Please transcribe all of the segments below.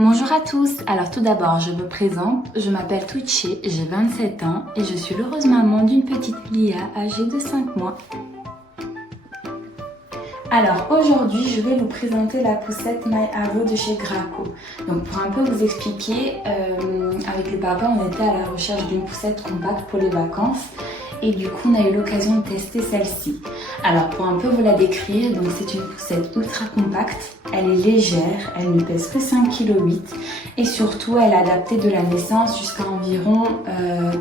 Bonjour à tous, alors tout d'abord je me présente, je m'appelle Twitché, j'ai 27 ans et je suis l'heureuse maman d'une petite Lia âgée de 5 mois. Alors aujourd'hui je vais vous présenter la poussette My Avo de chez Graco. Donc pour un peu vous expliquer, avec le papa on était à la recherche d'une poussette compacte pour les vacances. Et du coup on a eu l'occasion de tester celle-ci. Alors pour un peu vous la décrire, donc c'est une poussette ultra compacte, elle est légère, elle ne pèse que 5,8 kg et surtout elle est adaptée de la naissance jusqu'à environ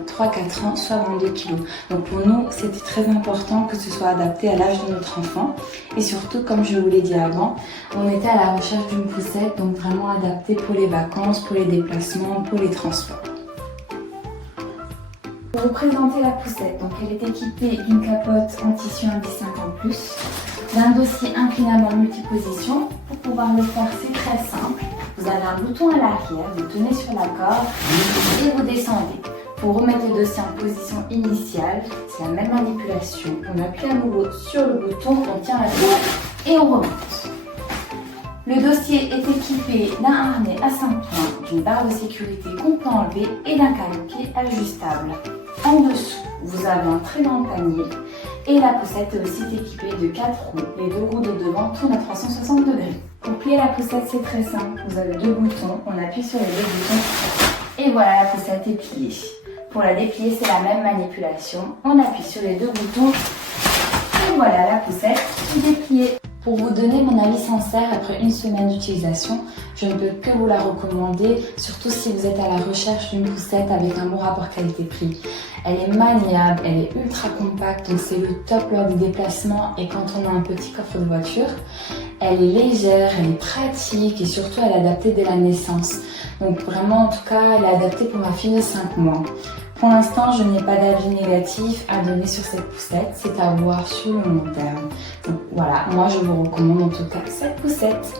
3-4 ans, soit 22 kg. Donc pour nous c'était très important que ce soit adapté à l'âge de notre enfant et surtout comme je vous l'ai dit avant, on était à la recherche d'une poussette donc vraiment adaptée pour les vacances, pour les déplacements, pour les transports. Pour vous présenter la poussette, donc elle est équipée d'une capote en tissu indice 5 en plus, d'un dossier inclinable en multiposition. Pour pouvoir le faire, c'est très simple. Vous avez un bouton à l'arrière, vous tenez sur la corde et vous descendez. Pour remettre le dossier en position initiale, c'est la même manipulation. On appuie à nouveau sur le bouton, on tient la corde et on remonte. Le dossier est équipé d'un harnais à 5 points, d'une barre de sécurité qu'on peut enlever et d'un calopier ajustable. En dessous, vous avez un très grand panier et la poussette est aussi équipée de 4 roues. Les 2 roues de devant tournent à 360 degrés. Pour plier la poussette, c'est très simple. Vous avez 2 boutons, on appuie sur les 2 boutons et voilà, la poussette est pliée. Pour la déplier, c'est la même manipulation. On appuie sur les 2 boutons et voilà, la poussette est dépliée. Pour vous donner mon avis sincère après une semaine d'utilisation, je ne peux que vous la recommander, surtout si vous êtes à la recherche d'une poussette avec un bon rapport qualité-prix. Elle est maniable, elle est ultra compacte, donc c'est le top lors des déplacements et quand on a un petit coffre de voiture. Elle est légère, elle est pratique et surtout elle est adaptée dès la naissance. Donc vraiment, en tout cas, elle est adaptée pour ma fille de 5 mois. Pour l'instant, je n'ai pas d'avis négatif à donner sur cette poussette, c'est à voir sur le long terme. Donc voilà, moi je vous recommande en tout cas cette poussette.